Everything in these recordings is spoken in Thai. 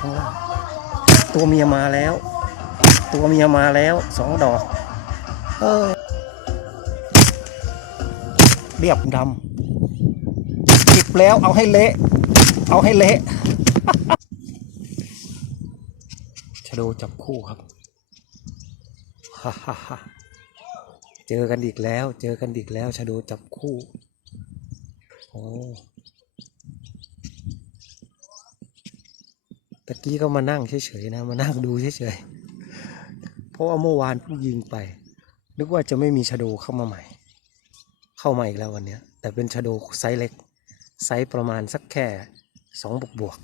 ข้างล่างตัวเมียมาแล้ว ตัวเมียมาแล้วสองดอก เออ เรียบดำจิบแล้วเอาให้เละ เอาให้เละชะโดจับคู่ครับฮ่าฮ่าฮ่าเจอกันอีกแล้ว เจอกันอีกแล้วชะโดจับคู่ โอ้ ตะกี้ก็มานั่งเฉยๆนะมานั่งดูเฉยๆเพราะว่าเมื่อวานเพิ่งยิงไป นึกว่าจะไม่มีชะโดเข้ามาใหม่ เข้ามาอีกแล้ววันเนี้ยแต่เป็นชะโดไซส์เล็กไซส์ประมาณสักแค่สองบวกบวก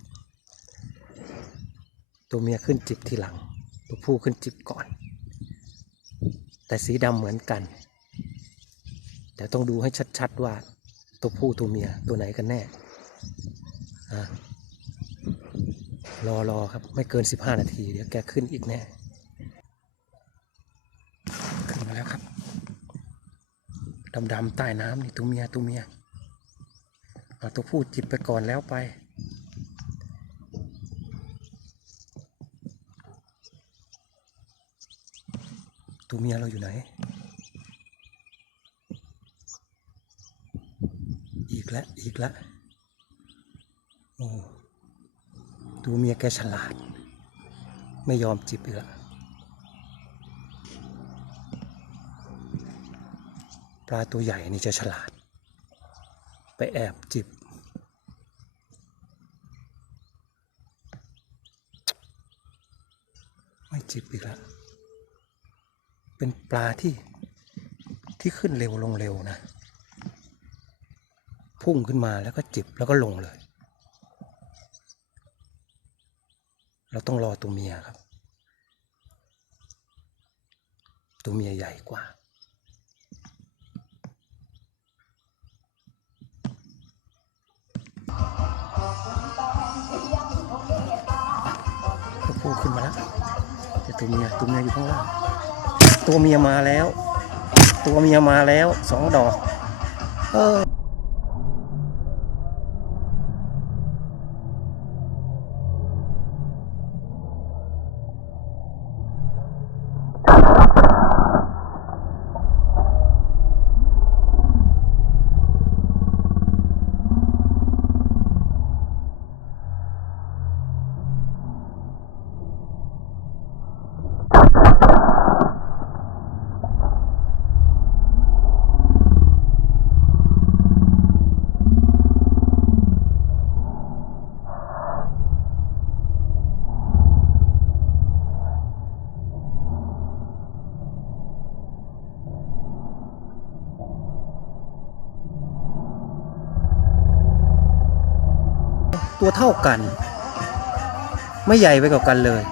ตัวเมียขึ้นจิบทีหลัง ตัวผู้ขึ้นจิบก่อน แต่สีดำเหมือนกัน แต่ต้องดูให้ชัดๆว่า ตัวผู้ตัวเมียตัวไหนกันแน่อะ รอรอครับ ไม่เกิน 15 นาที เดี๋ยวแกขึ้นอีกแน่ ขึ้นมาแล้วครับ ดำๆใต้น้ำนี่ตัวเมียตัวเมียเอาตัวผู้จิบไปก่อนแล้วไปตัวเมียเราอยู่ไหน อีกแล้วอีกแล้วโอ้ ตัวเมียแกฉลาด ไม่ยอมจิบอีกแล้วปลาตัวใหญ่นี่จะฉลาด ไปแอบจิบ ไม่จิบอีกแล้วเป็นปลาที่ที่ขึ้นเร็วลงเร็วนะ พุ่งขึ้นมาแล้วก็จิบแล้วก็ลงเลย เราต้องรอตัวเมียครับ ตัวเมียใหญ่กว่า ตัวผู้ขึ้นมาแล้วแต่ตัวเมียตัวเมียอยู่ข้างล่าง ตัวเมียมาแล้ว ตัวเมียมาแล้วสองดอก เออ ตัวเท่ากัน ไม่ใหญ่ไปกว่ากันเลย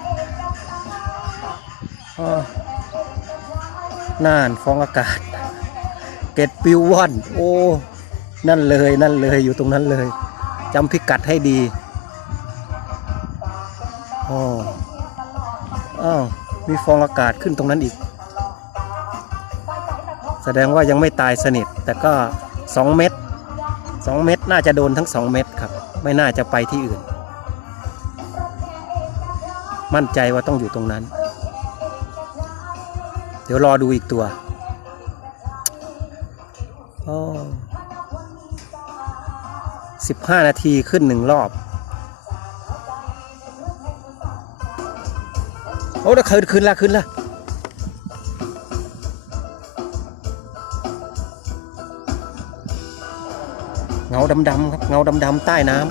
น่านฟองอากาศ เกตปิวว่อนโอ้นั่นเลยนั่นเลยอยู่ตรงนั้นเลยจำพิกัดให้ดีอ๋ออ้าวมีฟองอากาศขึ้นตรงนั้นอีก แสดงว่ายังไม่ตายสนิท แต่ก็ 2 เม็ด2เม็ดน่าจะโดนทั้ง 2 เม็ดครับ ไม่น่าจะไปที่อื่น มั่นใจว่าต้องอยู่ตรงนั้น เดี๋ยวรอดูอีกตัวสิบห้านาทีขึ้นหนึ่งรอบโอ้เดี๋ยวคืนคืนละคืนละ งาดำๆครับเงาดำๆใต้น้ำ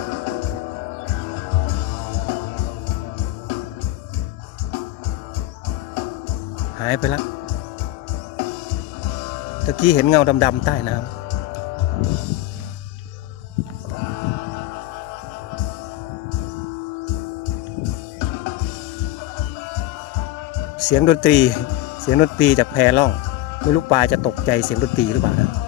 หายไปแล้วตะกี้เห็นเงาดำๆใต้น้ำเสียงดนตรี เสียงดนตรีจากแพร่อง ไม่รู้ปลาจะตกใจเสียงดนตรีหรือเปล่านะ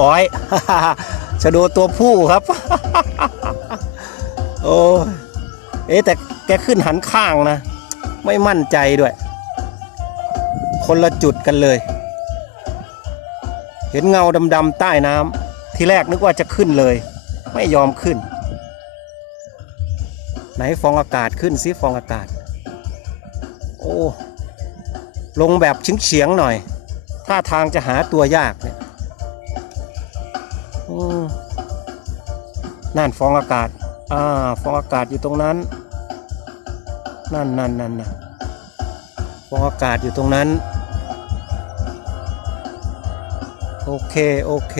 ร้อยชะโดตัวผู้ครับ โอ้เอ๊แต่แกขึ้นหันข้างนะ ไม่มั่นใจด้วย คนละจุดกันเลย เห็นเงาดำๆใต้น้ำทีแรกนึกว่าจะขึ้นเลย ไม่ยอมขึ้น ไหนฟองอากาศขึ้นซิฟองอากาศ โอ้ลงแบบเฉียงๆหน่อยท่าทางจะหาตัวยากเนี่ย นั่นฟองอากาศ อ่า ฟองอากาศอยู่ตรงนั้น นั่นนั่นนั่นนะฟองอากาศอยู่ตรงนั้น โอเค โอเค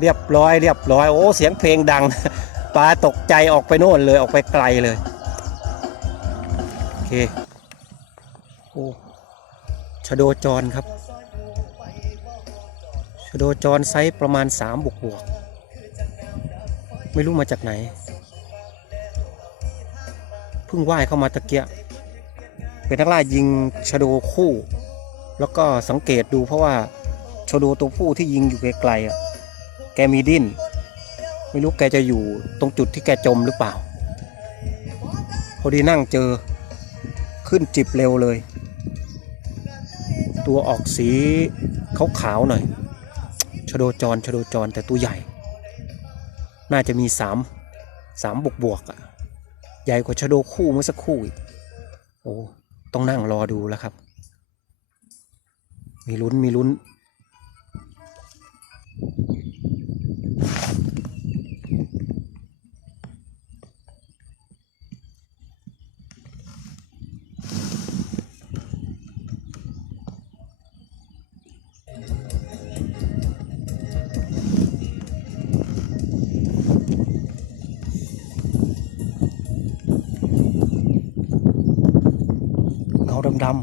เรียบร้อย เรียบร้อย โอ้ เสียงเพลงดัง ปลาตกใจออกไปโน่นเลย ออกไปไกลเลย โอเค โอ้ชะโดจรครับ โดจรไซส์ประมาณ3บวกบวก ไม่รู้มาจากไหน เพิ่งว่ายเข้ามาตะเกียเป็นนักล่ายิงชโดคู่ แล้วก็สังเกตดูเพราะว่าชโดตัวผู้ที่ยิงอยู่ไกลๆอะแกมีดิ้น ไม่รู้แกจะอยู่ตรงจุดที่แกจมหรือเปล่า พอดีนั่งเจอขึ้นจิบเร็วเลย ตัวออกสีขาวๆหน่อย ชโดจรชโดจรแต่ตัวใหญ่ น่าจะมีสามสามบวกบวกอะใหญ่กว่าชโดคู่เมื่อสักครู่อีกโอ้ต้องนั่งรอดูแล้วครับ มีลุ้นมีลุ้น เงาดำ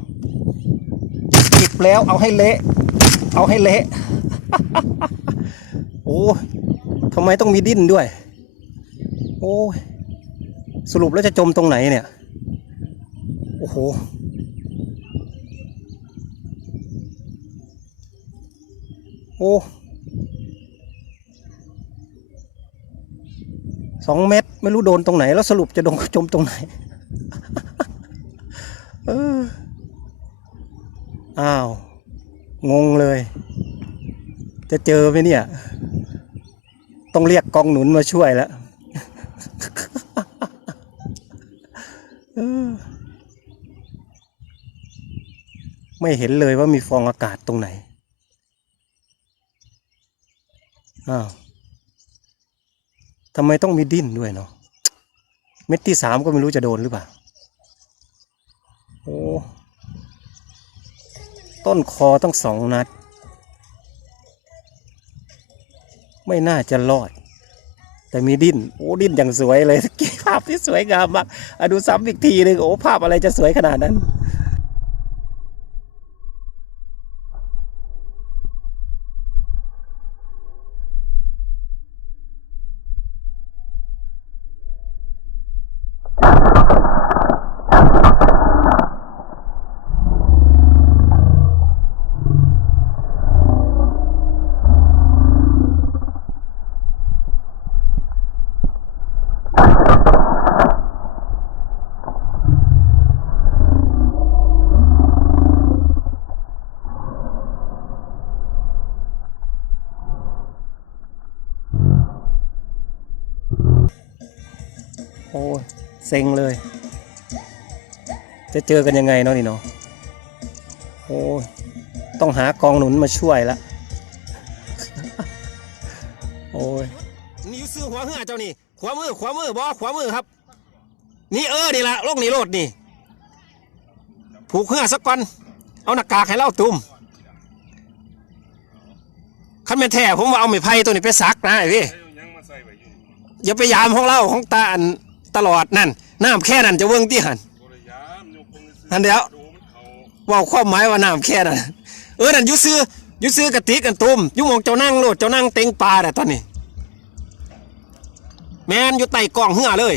ๆจิบแล้วเอาให้เละ เอาให้เละ โอ้ทำไมต้องมีดิ้นด้วย โอ้สรุปแล้วจะจมตรงไหนเนี่ย โอ้โห โอ้สองเม็ดไม่รู้โดนตรงไหน แล้วสรุปจะโดนจมตรงไหน เออ อ้าว งงเลย จะเจอไหมเนี่ย ต้องเรียกกองหนุนมาช่วยแล้วไม่เห็นเลยว่ามีฟองอากาศตรงไหน อ้าว ทำไมต้องมีดิ้นด้วยเนาะ เม็ดที่สามก็ไม่รู้จะโดนหรือเปล่า โอ้ ต้นคอต้องสองนัด ไม่น่าจะรอด แต่มีดิ้นโอ้ดิ้นอย่างสวยเลยภาพที่สวยงามมากอดูซ้ำอีกทีหนึ่งโอ้ภาพอะไรจะสวยขนาดนั้น โอ้ยเซ็งเลย จะเจอกันยังไงเนาะนี่เนาะโอ้ยต้องหากองหนุนมาช่วยละโอ้ยนี่ซื้อหัวเหือเจ้านี่ขวามือขวามือบอขวามือครับ นี่เออนี่ละโลกนี่โลดนี่ ผูกเหือสักก่อนเอาหน้ากากให้เล่าตุ่มคันเป็นแท้ผมว่าเอาไม้ไผ่ตัวนี้ไปซักนะไอ้พี่อย่าไปยามของเราของตาอันตลอดนั่น น้ำแค่นั้นจะเวิ้งที่หันบริยามโยกคงจะซื้ออันเดียวดูมันเขาว่าความหมายว่าน้ำแค่นั้นเออนั่นยุซื้อยุซื้อกระติกกันตุ่มยุมองเจ้านั่งโลดเจ้านั่งเต็งปลาแต่ตอนนี้ แมนอยู่ใต้กล้องเหือเลย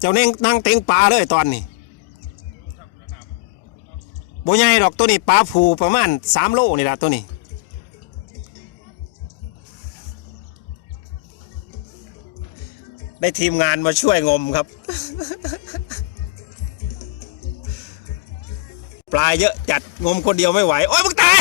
เจ้าเน่งนั่งเต็งปลาเลยตอนนี้โบใหญ่ดอกตัวนี้ปลาผูประมาณสามโลนี่ละตัวนี้ ได้ทีมงานมาช่วยงมครับ ปลาเยอะจัดงมคนเดียวไม่ไหว โอ้ยมึงตาย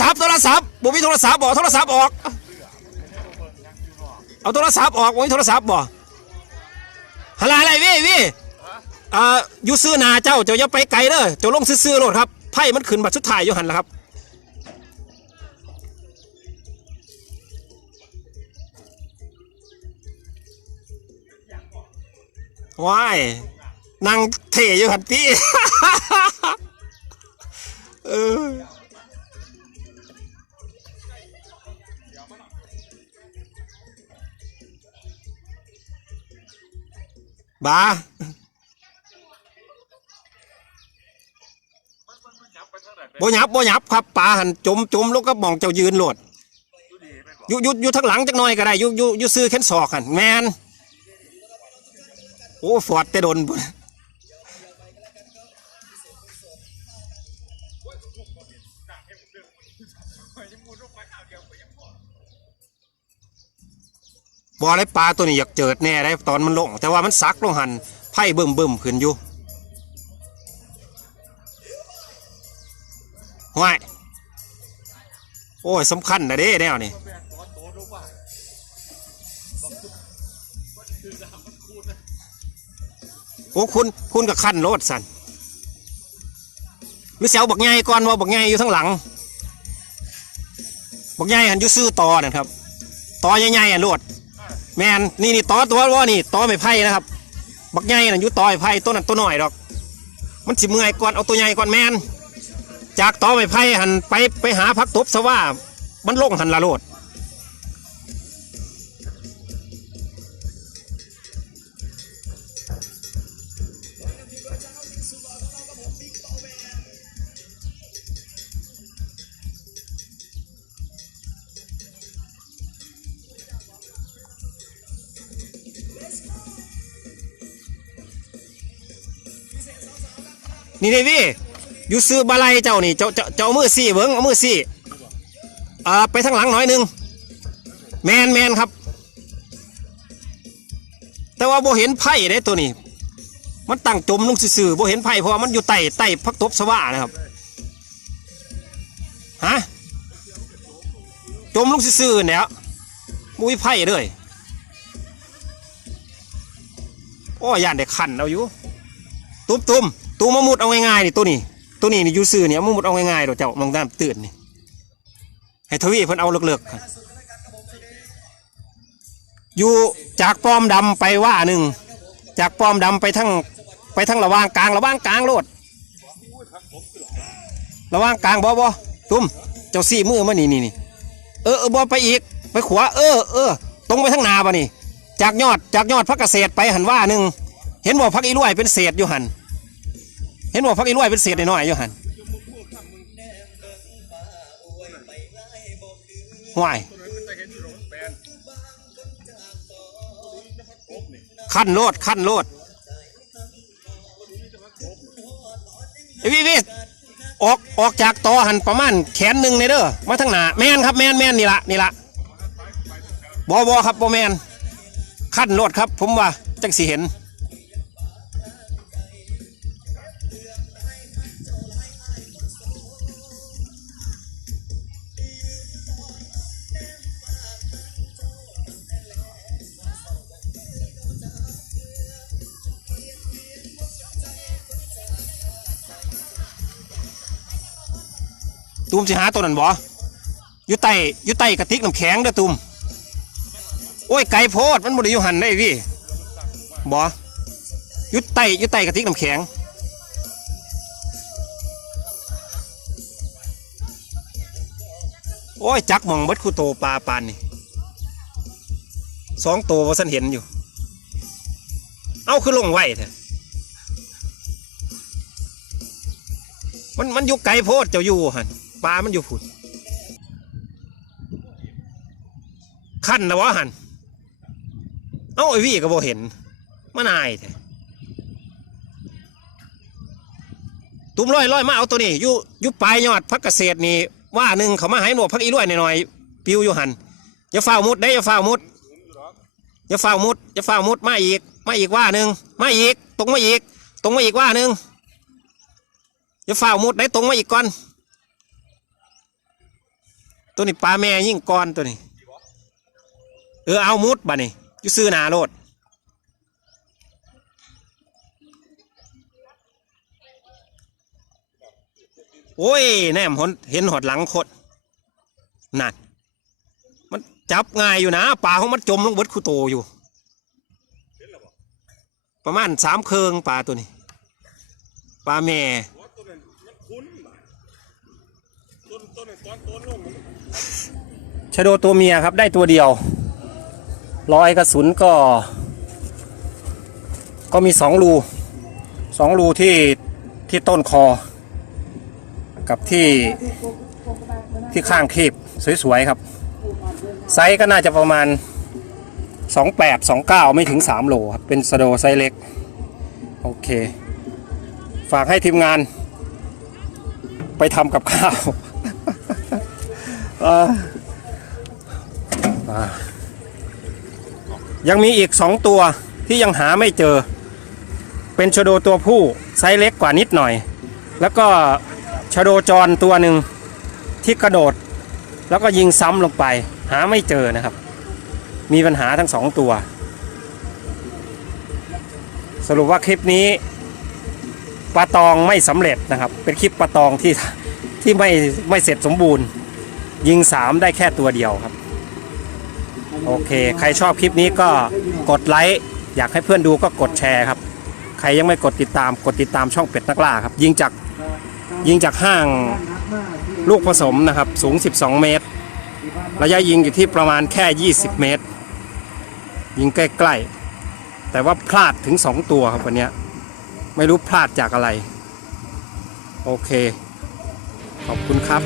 ศัพท์โทรศัพท์บ่มีโทรศัพท์บ่โทรศัพท์ออก เอาโทรศัพท์ออกบ่มีโทรศัพท์บ่หาลาอะไรวิวิอ่าอยู่ซื้อนาเจ้าเจ้าอย่าไปไกลเด้อเจ้าลงซื้อๆโลดครับไพ่มันขึ้นบัตรสุดท้ายอยู่หันและครับว้ายนั่งเทอยู่หันพี่เออ บาบ่หยับบ่หยับครับปลาหันจมจมแล้วก็มองเจ้ายืนโหลดยุยุยุทั้งหลังจักหน่อยก็ได้ยุยุยุซื้อแขนศอกหันแมนโอ้ฟอดแต่โดน พุ่นบ่ได้ปลาตัวนี้อยากเจิดแน่ได้ตอนมันลง แต่ว่ามันซักลงหันไพ่เบิ่มเบิ่มขึ้นอยู่ห้วยโอ้ยสำคัญนะเด้แนวนี่โอ้คุณคุณกับขั้นโลดสันหรือเสียวบักใหญ่ก่อนว่าบักใหญ่อยู่ทั้งหลังบักใหญ่หันยู่ซื้อตอนะครับตอใหญ่ๆอะโลด แมนนี่นี่ตอตัวว่านี่ตอไม่ไผ่นะครับ บักใหญ่น่ะอยู่ตอไม้ไผ่ตัวนั้นตัวน้อยดอก มันสิเมื่อยก่อนเอาตัวใหญ่ก่อนแมนจากตอไม่ไผ่หันไปไปหาพักตบซะว่ามันลงหันละโลด นี่นี่พี่อยู่ซื้อบาลัยเจ้านี่เจ้าเจ้าเจ้ามือสี่เบิ้งเอามือสี่อ่าไปทางหลังหน่อยหนึงแมนแมนครับ แต่ว่าโบเห็นไผ่ได้ตัวนี้ มันตั้งจมลงซื่อโบเห็นไผ่เพราะมันอยู่ใต้ใต้พักตบสว่านะครับฮะจมลงซื่อเนี่ยมุ้ยไผ่เลยโอ้ยานเด็กขันเอาอยู่ตุ้มตุ้ม ตุ้มะมุดเอาง่ายๆนี่ตัวนี้ตัวนี้นี่ยูซื่อเนี่ยมะมุดเอาง่ายๆเดี๋ยวเจ้ามองด้านตื่นนี่ให้ทวีเพิ่นเอาเลิกๆอยู่จากป้อมดำไปว่าหนึ่งจากป้อมดำไปทั้งไปทั้งระหว่างกลางระหว่างกลางโลดระหว่างกลางบ่บ่ตุ้มเจ้าสี่มือมานี่นี่นี่เออเออบ่ไปอีกไปขวาเออเออตรงไปทั้งนาบ่นี่จากยอดจากยอดพักเกษตรไปหันว่าหนึ่งเห็นบ่พักอีรวยเป็นเศษอยู่หัน เห็นบ่พักอีรวยเป็นเศษน้อยอยู่หันห่วยขั้นโลดขั้นโลดไอ้พี่พี่ออกออกจากตอหันประมาณแขนหนึ่งในเด้อมาทั้งหนาแมนครับแมนแมนนี่ละนี่ละบอบอครับบอแมนขั้นโลดครับ ผมว่าจังสิเห็น มสิหาตัวนั้นบ่อยู่ใต้อยู่ใต้กระติกน้ำแข็งเด้อตูมโอ้ยไก่โพดมันบ่ได้อยู่หันได้พี่บ่อยู่ใต้อยู่ใต้กระติกน้ำแข็งโอ้ยจักหมองบิดคูโตปลาปานนี่สองตัวว่าสันเห็นอยู่ เอาคือลงไว้แท้มันมันอยู่ไกลโพดเจ้าอยู่หัน ปลามันอยู่ผุดขั้นนะวะหันเอ้าไอ้วี่ก็บ่เห็นมันอายแท้ตุ้มร้อยร้อยมาเอาตัวนี้ยู่อยู่ปลายยอดพักเกษตรนี่ว่าหนึ่งเขามาให้หนวดพักอีร้อยหน่อยๆปิวอยู่หันอย่าฝ้ามุดได้อย่าฝ้ามุดอย่าฝ้ามุดอย่าฝ้ามุดมาอีกมาอีกว่าหนึ่งมาอีกตรงมาอีกตรงมาอีกว่าหนึ่งอย่าฝ้ามุดได้ตรงมาอีกก่อน ตัวนี้ปลาแม่ยิ่งก้อนตัวนี้ เออเอามุดบ่นี่ยู่ซื้อนาโลดโอ้ยแนมหนเห็นหอดหลังคดนั่นมันจับง่ายอยู่นะปลาของมันจมลงบดคูโตอยู่ ประมาณสามเคืองปลาตัวนี้ปลาแม่ ว่าตัวนั้นมันคุ้นบ่ะ ต้นต้นนั้นตอนต้นลงชโดตัวเมียครับได้ตัวเดียวรอยกระสุนก็ ก็มีสองรูสองรูที่ที่ต้นคอ กับที่ที่ข้างคีบสวยๆครับ ไซส์ก็น่าจะประมาณ 28 29 ไม่ถึง 3 โลครับ เป็นสโดไซส์เล็ก โอเค ฝากให้ทีมงาน ไปทำกับข้าว ยังมีอีกสองตัวที่ยังหาไม่เจอ เป็นชโดตัวผู้ไซส์เล็กกว่านิดหน่อย แล้วก็ชโดจรตัวหนึ่งที่กระโดด แล้วก็ยิงซ้ำลงไป หาไม่เจอนะครับ มีปัญหาทั้งสองตัว สรุปว่าคลิปนี้ปลาตองไม่สำเร็จนะครับ เป็นคลิปปลาตองที่ที่ไม่ไม่เสร็จสมบูรณ์ ยิงสามได้แค่ตัวเดียวครับ โอเค ใครชอบคลิปนี้ก็กดไลค์อยากให้เพื่อนดูก็กดแชร์ครับ ใครยังไม่กดติดตามกดติดตามช่องเป็ดนักล่าครับ ยิงจากยิงจากห้างลูกผสมนะครับ สูง 12 เมตร ระยะยิงอยู่ที่ประมาณแค่ 20 เมตร ยิงใกล้ๆ แต่ว่าพลาดถึง 2 ตัวครับวันนี้ไม่รู้พลาดจากอะไร โอเค ขอบคุณครับ